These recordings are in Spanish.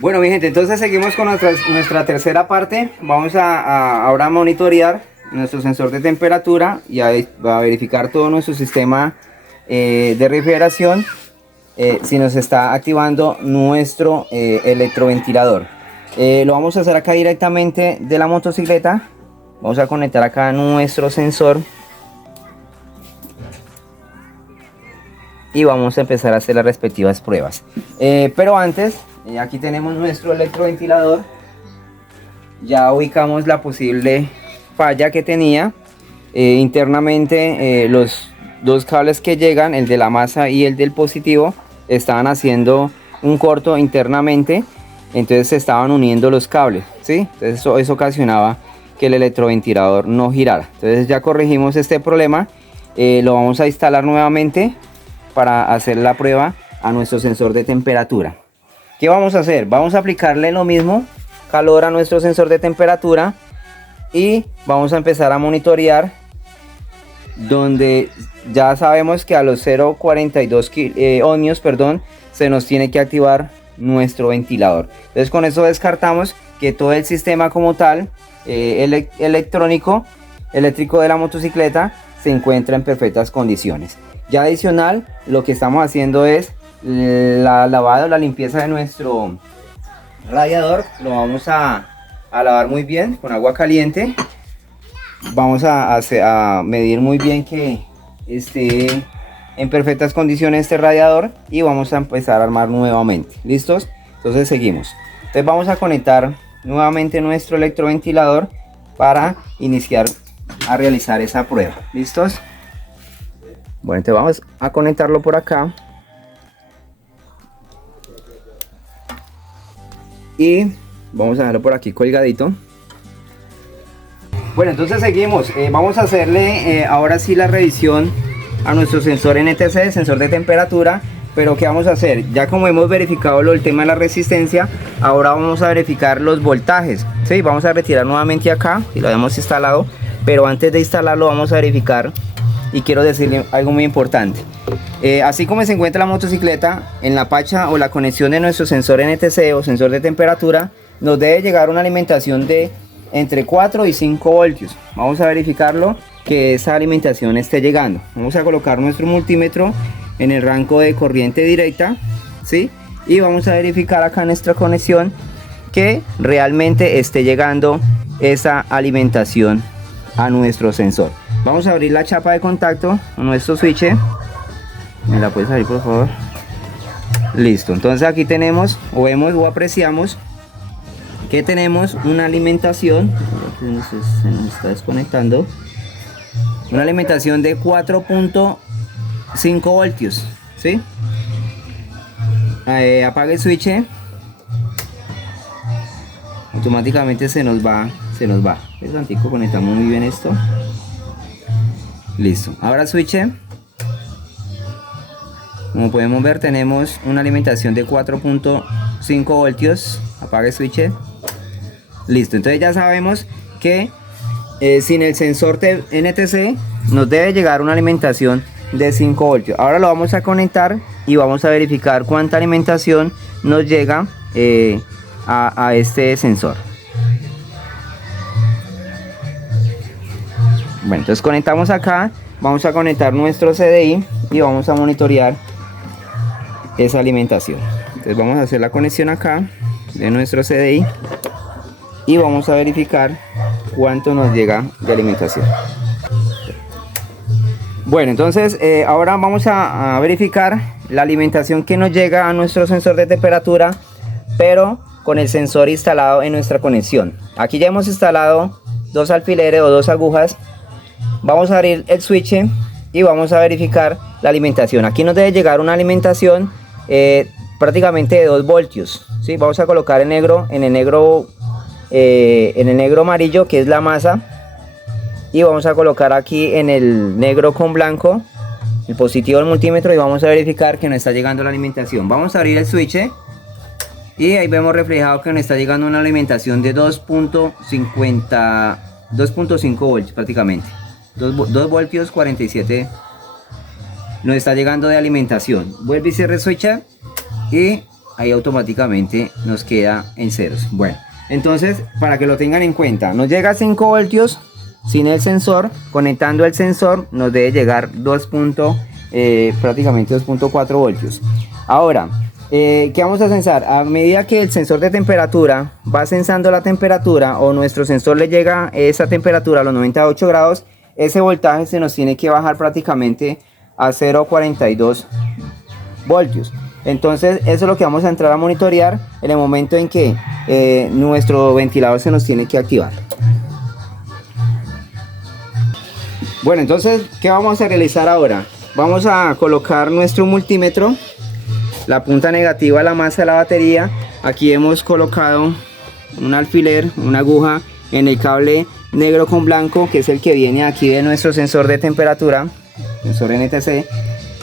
Bueno, mi gente, entonces seguimos con nuestra tercera parte. Vamos ahora a monitorear nuestro sensor de temperatura y a verificar todo nuestro sistema de refrigeración, si nos está activando nuestro electroventilador. Lo vamos a hacer acá directamente de la motocicleta. Vamos a conectar acá nuestro sensor y vamos a empezar a hacer las respectivas pruebas. Pero antes, aquí tenemos nuestro electroventilador. Ya ubicamos la posible falla que tenía. Internamente los dos cables que llegan, el de la masa y el del positivo, estaban haciendo un corto internamente. Entonces se estaban uniendo los cables, ¿sí? Entonces eso ocasionaba que el electroventilador no girara. Entonces ya corregimos este problema. Lo vamos a instalar nuevamente para hacer la prueba a nuestro sensor de temperatura. ¿Qué vamos a hacer? Vamos a aplicarle lo mismo, calor, a nuestro sensor de temperatura, y vamos a empezar a monitorear donde ya sabemos que a los 0,42 ohmios, se nos tiene que activar nuestro ventilador. Entonces con eso descartamos que todo el sistema como tal, eléctrico de la motocicleta, se encuentra en perfectas condiciones. Ya adicional, lo que estamos haciendo es la limpieza de nuestro radiador. Lo vamos a lavar muy bien con agua caliente. Vamos a medir muy bien que esté en perfectas condiciones este radiador y vamos a empezar a armar nuevamente. ¿Listos? Entonces seguimos. Entonces vamos a conectar nuevamente nuestro electroventilador para iniciar a realizar esa prueba. ¿Listos? Bueno, entonces vamos a conectarlo por acá y vamos a dejarlo por aquí colgadito. Bueno, entonces seguimos. Vamos a hacerle ahora sí la revisión a nuestro sensor NTC, sensor de temperatura. Pero ¿qué vamos a hacer? Ya como hemos verificado el tema de la resistencia, ahora vamos a verificar los voltajes, ¿sí? Vamos a retirar nuevamente acá y lo hemos instalado, pero antes de instalarlo vamos a verificar. Y quiero decirle algo muy importante. Así como se encuentra la motocicleta, en la pacha o la conexión de nuestro sensor NTC o sensor de temperatura, nos debe llegar una alimentación de entre 4 y 5 voltios. Vamos a verificarlo, que esa alimentación esté llegando. Vamos a colocar nuestro multímetro en el rango de corriente directa, ¿sí? Y vamos a verificar acá en nuestra conexión que realmente esté llegando esa alimentación a nuestro sensor. Vamos a abrir la chapa de contacto con nuestro switch. ¿Me la puedes abrir, por favor? Listo. Entonces aquí tenemos, o vemos o apreciamos que tenemos una alimentación. Se nos está desconectando. Una alimentación de 4.5 voltios, ¿sí? Apaga el switch. Automáticamente se nos va. Es antico, conectamos muy bien esto. Listo, ahora switch. Como podemos ver, tenemos una alimentación de 4.5 voltios. Apaga el switch. Listo, entonces ya sabemos que sin el sensor NTC nos debe llegar una alimentación de 5 voltios. Ahora lo vamos a conectar y vamos a verificar cuánta alimentación nos llega a este sensor. Bueno, entonces conectamos acá, vamos a conectar nuestro CDI y vamos a monitorear esa alimentación. Entonces vamos a hacer la conexión acá de nuestro CDI y vamos a verificar cuánto nos llega de alimentación. Bueno, entonces ahora vamos a verificar la alimentación que nos llega a nuestro sensor de temperatura, pero con el sensor instalado en nuestra conexión. Aquí ya hemos instalado dos alfileres o dos agujas. Vamos a abrir el switch y vamos a verificar la alimentación. Aquí nos debe llegar una alimentación prácticamente de 2 voltios, ¿sí? Vamos a colocar en el negro amarillo, que es la masa, y vamos a colocar aquí en el negro con blanco el positivo del multímetro y vamos a verificar que nos está llegando la alimentación. Vamos a abrir el switch y ahí vemos reflejado que nos está llegando una alimentación de 2.5 voltios prácticamente. 2 voltios 47 nos está llegando de alimentación. Vuelve y cierra el switch y ahí automáticamente nos queda en ceros. Bueno, entonces para que lo tengan en cuenta, nos llega a 5 voltios sin el sensor. Conectando el sensor nos debe llegar prácticamente 2.4 voltios. Ahora, ¿qué vamos a sensar? A medida que el sensor de temperatura va sensando la temperatura, o nuestro sensor le llega esa temperatura a los 98 grados, ese voltaje se nos tiene que bajar prácticamente a 0.42 voltios. Entonces eso es lo que vamos a entrar a monitorear en el momento en que nuestro ventilador se nos tiene que activar. Bueno, entonces, ¿qué vamos a realizar ahora? Vamos a colocar nuestro multímetro, la punta negativa a la masa de la batería. Aquí hemos colocado un alfiler, una aguja en el cable negro con blanco, que es el que viene aquí de nuestro sensor de temperatura, sensor NTC,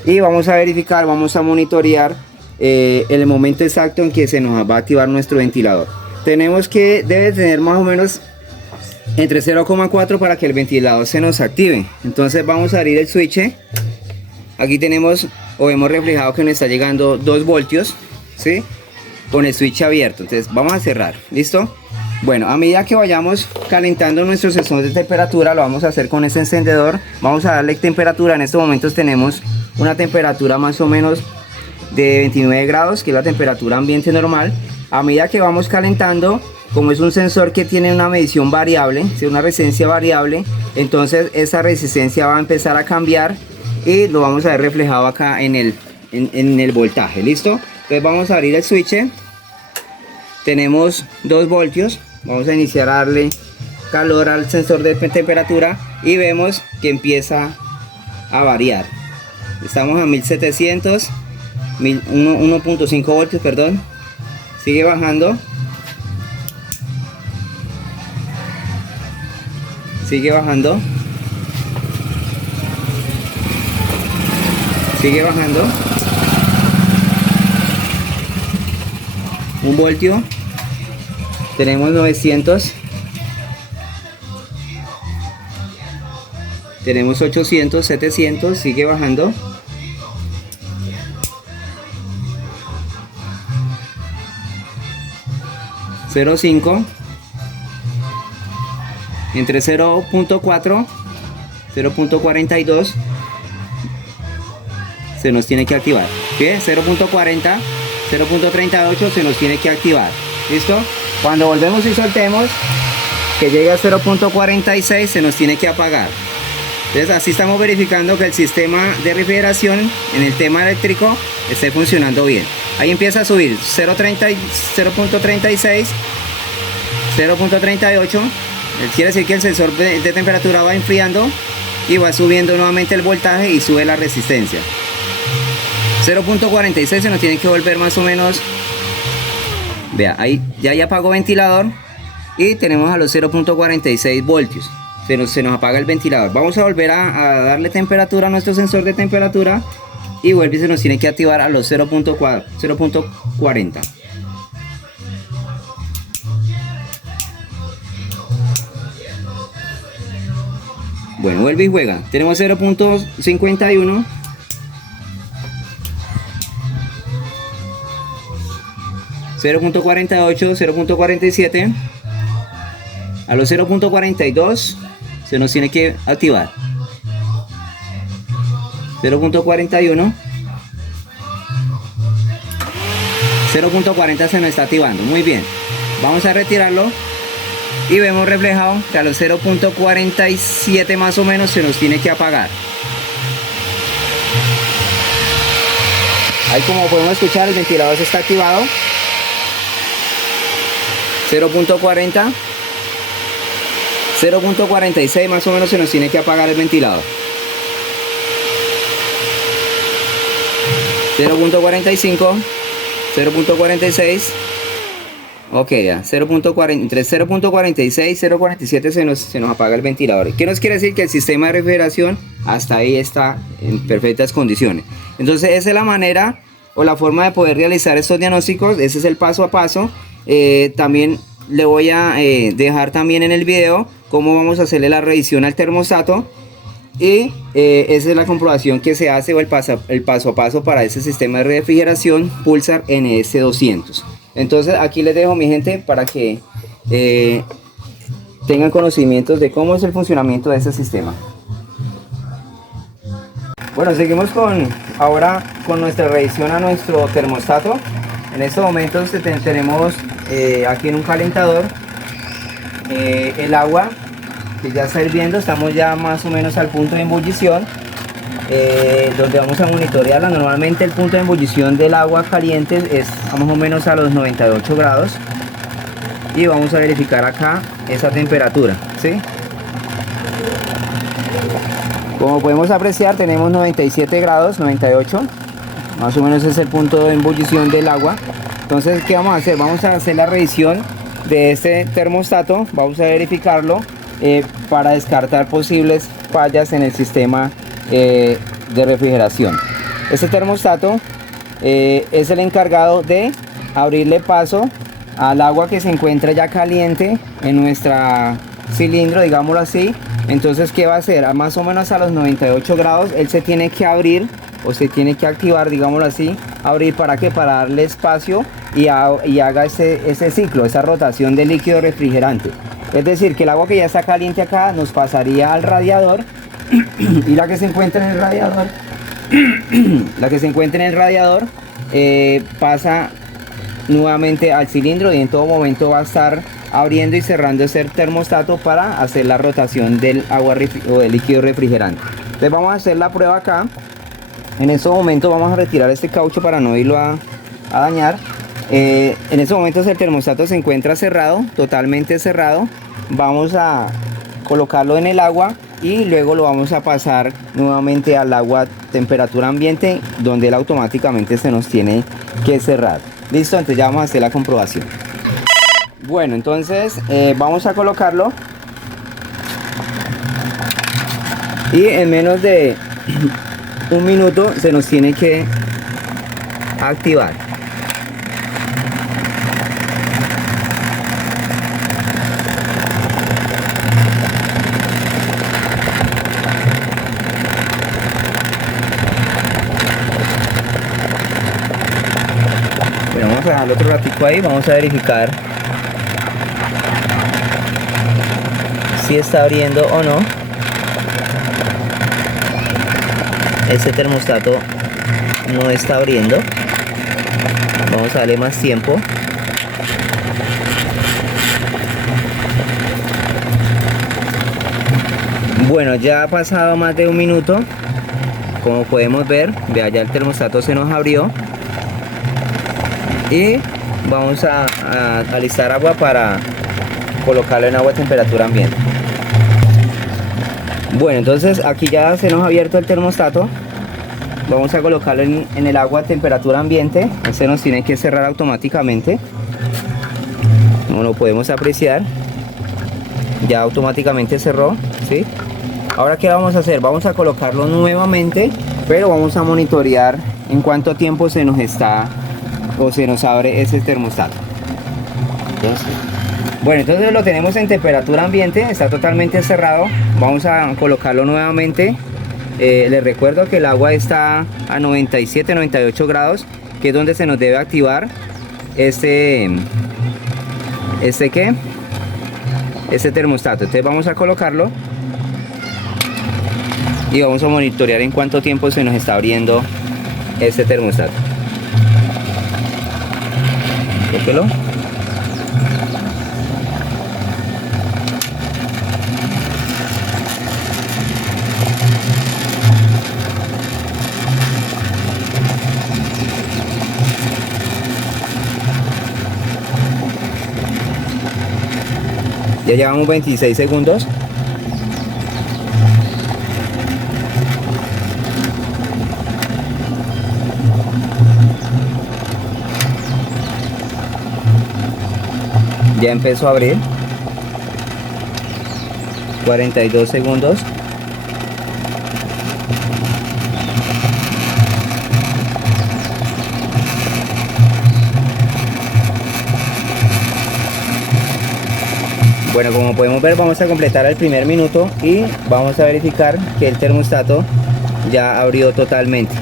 y vamos a verificar, vamos a monitorear el momento exacto en que se nos va a activar nuestro ventilador. Debe tener más o menos entre 0,4 para que el ventilador se nos active. Entonces vamos a abrir el switch. Aquí tenemos, o hemos reflejado que nos está llegando 2 voltios, ¿sí? Con el switch abierto. Entonces vamos a cerrar, ¿listo? Bueno, a medida que vayamos calentando nuestro sensor de temperatura, lo vamos a hacer con este encendedor. Vamos a darle temperatura. En estos momentos tenemos una temperatura más o menos de 29 grados, que es la temperatura ambiente normal. A medida que vamos calentando, como es un sensor que tiene una medición variable, una resistencia variable, entonces esa resistencia va a empezar a cambiar y lo vamos a ver reflejado acá en el voltaje. ¿Listo? Entonces vamos a abrir el switch. Tenemos 2 voltios. Vamos a iniciar a darle calor al sensor de temperatura y vemos que empieza a variar. Estamos a 1700, 1.5 voltios, perdón. Sigue bajando. Sigue bajando. Sigue bajando. 1 voltio. Tenemos 900. Tenemos 800, 700. Sigue bajando. .5. Entre 0.4, 0.42 se nos tiene que activar. ¿Qué? 0.40, 0.38 se nos tiene que activar. ¿Listo? Cuando volvemos y soltemos, que llegue a 0.46, se nos tiene que apagar. Entonces así estamos verificando que el sistema de refrigeración en el tema eléctrico esté funcionando bien. Ahí empieza a subir 0.36, 0.38. Quiere decir que el sensor de temperatura va enfriando y va subiendo nuevamente el voltaje y sube la resistencia. 0.46 se nos tiene que volver más o menos. Vea, ahí ya apagó ventilador y tenemos a los 0.46 voltios. Se nos apaga el ventilador. Vamos a volver a darle temperatura a nuestro sensor de temperatura y vuelve y se nos tiene que activar a los 0.40. Bueno, vuelve y juega. Tenemos 0.51. 0.48, 0.47. A los 0.42 se nos tiene que activar. 0.41. 0.40 se nos está activando. Muy bien. Vamos a retirarlo. Y vemos reflejado que a los 0.47 más o menos se nos tiene que apagar. Ahí, como podemos escuchar, el ventilador se está activado. 0.40, 0.46 más o menos se nos tiene que apagar el ventilador. 0.45, 0.46. Ok, ya, entre 0.46 y 0.47 se nos apaga el ventilador. ¿Qué nos quiere decir? Que el sistema de refrigeración hasta ahí está en perfectas condiciones. Entonces esa es la manera o la forma de poder realizar estos diagnósticos. Ese es el paso a paso. También le voy a dejar también en el video cómo vamos a hacerle la revisión al termostato Y esa es la comprobación que se hace, o el paso a paso para ese sistema de refrigeración Pulsar NS200. Entonces aquí les dejo, mi gente, para que tengan conocimientos de cómo es el funcionamiento de este sistema. Bueno, seguimos ahora con nuestra revisión a nuestro termostato. En estos momentos tenemos aquí en un calentador el agua que ya está hirviendo. Estamos ya más o menos al punto de ebullición, donde vamos a monitorearla. Normalmente el punto de ebullición del agua caliente es más o menos a los 98 grados, y vamos a verificar acá esa temperatura, ¿sí? Como podemos apreciar, tenemos 97 grados, 98, más o menos es el punto de ebullición del agua. Entonces, ¿qué vamos a hacer? Vamos a hacer la revisión de este termostato, vamos a verificarlo para descartar posibles fallas en el sistema de refrigeración. Este termostato es el encargado de abrirle paso al agua que se encuentra ya caliente en nuestra cilindro, digámoslo así. Entonces, ¿qué va a hacer? A más o menos a los 98 grados, él se tiene que abrir, o se tiene que activar, digámoslo así. Abrir, ¿para qué? Para darle espacio y haga ese ciclo, esa rotación del líquido refrigerante. Es decir, que el agua que ya está caliente acá nos pasaría al radiador, y la que se encuentra en el radiador pasa nuevamente al cilindro, y en todo momento va a estar abriendo y cerrando ese termostato para hacer la rotación del agua o del líquido refrigerante. Entonces vamos a hacer la prueba acá. En este momento vamos a retirar este caucho para no irlo a dañar. En estos momentos el termostato se encuentra cerrado, totalmente cerrado. Vamos a colocarlo en el agua y luego lo vamos a pasar nuevamente al agua a temperatura ambiente, donde él automáticamente se nos tiene que cerrar. Listo, entonces ya vamos a hacer la comprobación. Bueno, entonces vamos a colocarlo, y en menos de un minuto se nos tiene que activar. Bueno, vamos a dejarlo otro ratico ahí, vamos a verificar si está abriendo o no. Este termostato no está abriendo. Vamos a darle más tiempo. Bueno, ya ha pasado más de un minuto. Como podemos ver, vea, ya el termostato se nos abrió. Y vamos a alistar agua para colocarlo en agua a temperatura ambiente. Bueno, entonces aquí ya se nos ha abierto el termostato. Vamos a colocarlo en el agua a temperatura ambiente. Se nos tiene que cerrar automáticamente, como lo podemos apreciar. Ya automáticamente cerró, ¿sí? Ahora, ¿qué vamos a hacer? Vamos a colocarlo nuevamente, pero vamos a monitorear en cuánto tiempo se nos abre ese termostato. Bueno, entonces lo tenemos en temperatura ambiente, está totalmente cerrado. Vamos a colocarlo nuevamente. Les recuerdo que el agua está a 97, 98 grados, que es donde se nos debe activar este termostato. Entonces vamos a colocarlo y vamos a monitorear en cuánto tiempo se nos está abriendo este termostato. Cógelo. Ya llevamos 26 segundos. Ya empezó a abrir. 42 segundos. Bueno, como podemos ver, vamos a completar el primer minuto y vamos a verificar que el termostato ya abrió totalmente.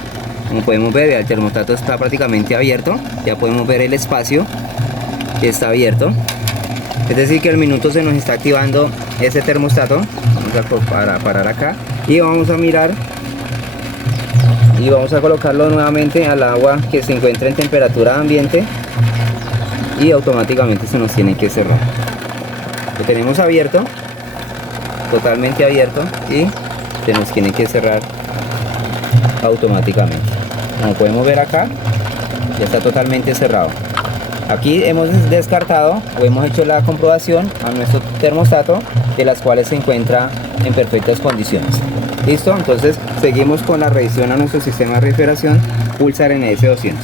Como podemos ver, el termostato está prácticamente abierto. Ya podemos ver el espacio que está abierto. Es decir, que al minuto se nos está activando ese termostato. Vamos a parar acá y vamos a mirar y vamos a colocarlo nuevamente al agua que se encuentra en temperatura ambiente y automáticamente se nos tiene que cerrar. Lo tenemos abierto, totalmente abierto, y se nos tiene que cerrar automáticamente. Como podemos ver acá, ya está totalmente cerrado. Aquí hemos descartado o hemos hecho la comprobación a nuestro termostato, de las cuales se encuentra en perfectas condiciones. Listo, entonces seguimos con la revisión a nuestro sistema de refrigeración Pulsar NS200.